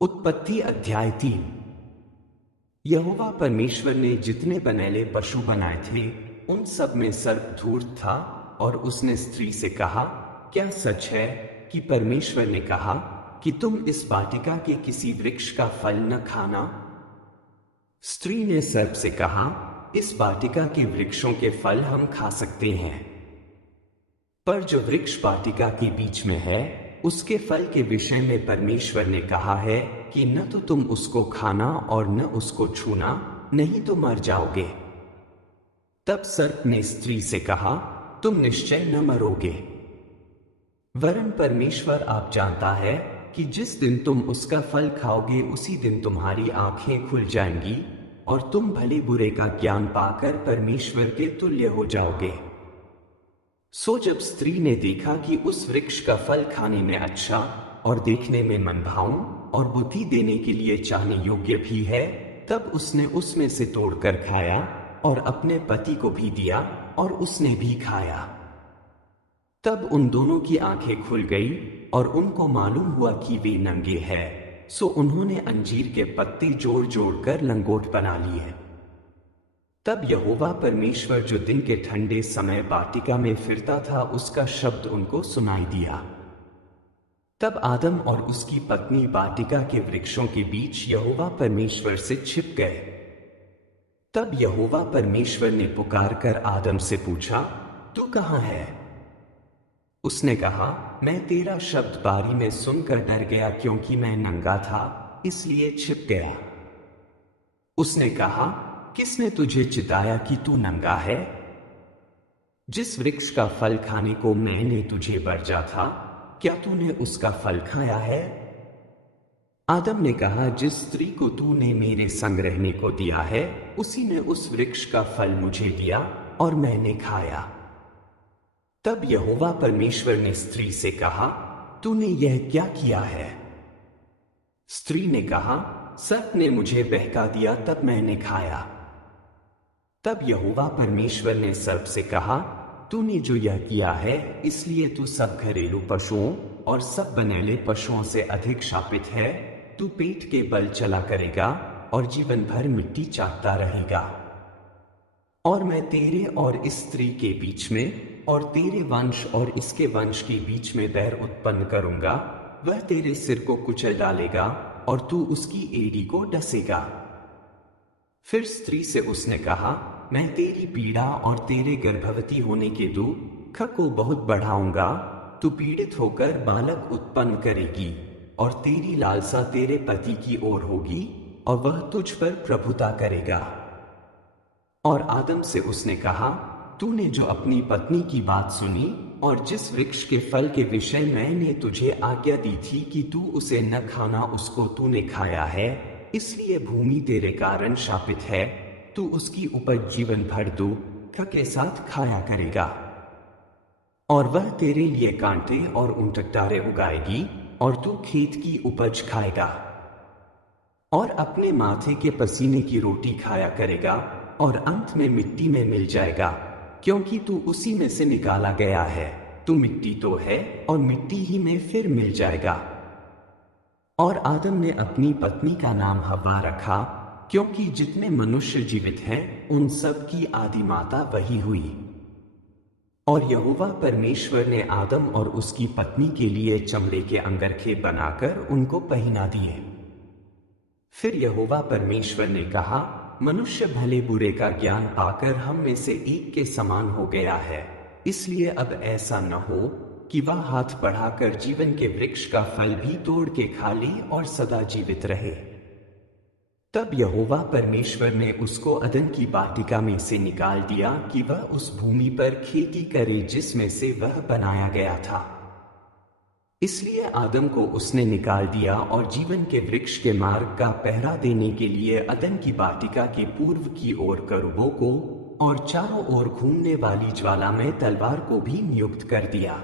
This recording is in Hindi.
उत्पत्ति अध्याय 3। यहोवा परमेश्वर ने जितने बनैले पशु बनाए थे उन सब में सर्प धूर्त था। और उसने स्त्री से कहा, क्या सच है कि परमेश्वर ने कहा कि तुम इस वाटिका के किसी वृक्ष का फल न खाना? स्त्री ने सर्प से कहा, इस वाटिका के वृक्षों के फल हम खा सकते हैं, पर जो वृक्ष वाटिका के बीच में है उसके फल के विषय में परमेश्वर ने कहा है कि न तो तुम उसको खाना और न उसको छूना, नहीं तो मर जाओगे। तब सर्प ने स्त्री से कहा, तुम निश्चय न मरोगे, वरन परमेश्वर आप जानता है कि जिस दिन तुम उसका फल खाओगे उसी दिन तुम्हारी आंखें खुल जाएंगी और तुम भले बुरे का ज्ञान पाकर परमेश्वर के तुल्य हो जाओगे। सो जब स्त्री ने देखा कि उस वृक्ष का फल खाने में अच्छा और देखने में मनभावन और बुद्धि देने के लिए चाहने योग्य भी है, तब उसने उसमें से तोड़कर खाया और अपने पति को भी दिया और उसने भी खाया। तब उन दोनों की आंखें खुल गई और उनको मालूम हुआ कि वे नंगे हैं। सो उन्होंने अंजीर के पत्ते जोड़ जोड़ कर लंगोट बना लिए। तब यहोवा परमेश्वर जो दिन के ठंडे समय वाटिका में फिरता था उसका शब्द उनको सुनाई दिया। तब आदम और उसकी पत्नी वाटिका के वृक्षों के बीच यहोवा परमेश्वर से छिप गए। तब यहोवा परमेश्वर ने पुकार कर आदम से पूछा, तू कहाँ है? उसने कहा, मैं तेरा शब्द बारी में सुनकर डर गया, क्योंकि मैं नंगा था इसलिए छिप गया। उसने कहा, किसने तुझे चिताया कि तू नंगा है? जिस वृक्ष का फल खाने को मैंने तुझे वर्जा था, क्या तूने उसका फल खाया है? आदम ने कहा, जिस स्त्री को तूने मेरे संग रहने को दिया है उसी ने उस वृक्ष का फल मुझे दिया और मैंने खाया। तब यहोवा परमेश्वर ने स्त्री से कहा, तूने यह क्या किया है? स्त्री ने कहा, सर्प ने मुझे बहका दिया तब मैंने खाया। तब यहोवा परमेश्वर ने सर्प से कहा, तूने जो यह किया है इसलिए तू सब घरेलू पशुओं और सब बनैले पशुओं से अधिक शापित है। तू पेट के बल चला करेगा और जीवन भर मिट्टी चाटता रहेगा। और मैं तेरे और इस स्त्री के बीच में और तेरे वंश और इसके वंश के बीच में बैर उत्पन्न करूंगा। वह तेरे सिर को कुचल डालेगा और तू उसकी एड़ी को डसेगा। फिर स्त्री से उसने कहा, मैं तेरी पीड़ा और तेरे गर्भवती होने के दुख को बहुत बढ़ाऊंगा। तू पीड़ित होकर बालक उत्पन्न करेगी और तेरी लालसा तेरे पति की ओर होगी और वह तुझ पर प्रभुता करेगा। और आदम से उसने कहा, तूने जो अपनी पत्नी की बात सुनी और जिस वृक्ष के फल के विषय मैंने तुझे आज्ञा दी थी कि तू उसे न खाना, उसको तूने खाया है, इसलिए भूमि तेरे कारण शापित है। तू उसकी उपज जीवन भर दुख के साथ खाया करेगा और वह तेरे लिए कांटे और ऊंटकटारे उगाएगी और तू खेत की उपज खाएगा और अपने माथे के पसीने की रोटी खाया करेगा और अंत में मिट्टी में मिल जाएगा, क्योंकि तू उसी में से निकाला गया है। तू मिट्टी तो है और मिट्टी ही में फिर मिल जाएगा। और आदम ने अपनी पत्नी का नाम हव्वा रखा, क्योंकि जितने मनुष्य जीवित हैं उन सब की आदि माता वही हुई। और यहोवा परमेश्वर ने आदम और उसकी पत्नी के लिए चमड़े के अंगरखे बनाकर उनको पहना दिए। फिर यहोवा परमेश्वर ने कहा, मनुष्य भले बुरे का ज्ञान पाकर हम में से एक के समान हो गया है, इसलिए अब ऐसा न हो कि वह हाथ बढ़ाकर जीवन के वृक्ष का फल भी तोड़ के खा ले और सदा जीवित रहे। तब यहोवा परमेश्वर ने उसको अदन की वाटिका में से निकाल दिया कि वह उस भूमि पर खेती करे जिसमें से वह बनाया गया था। इसलिए आदम को उसने निकाल दिया और जीवन के वृक्ष के मार्ग का पहरा देने के लिए अदन की वाटिका के पूर्व की ओर करूबों को और चारों ओर घूमने वाली ज्वाला में तलवार को भी नियुक्त कर दिया।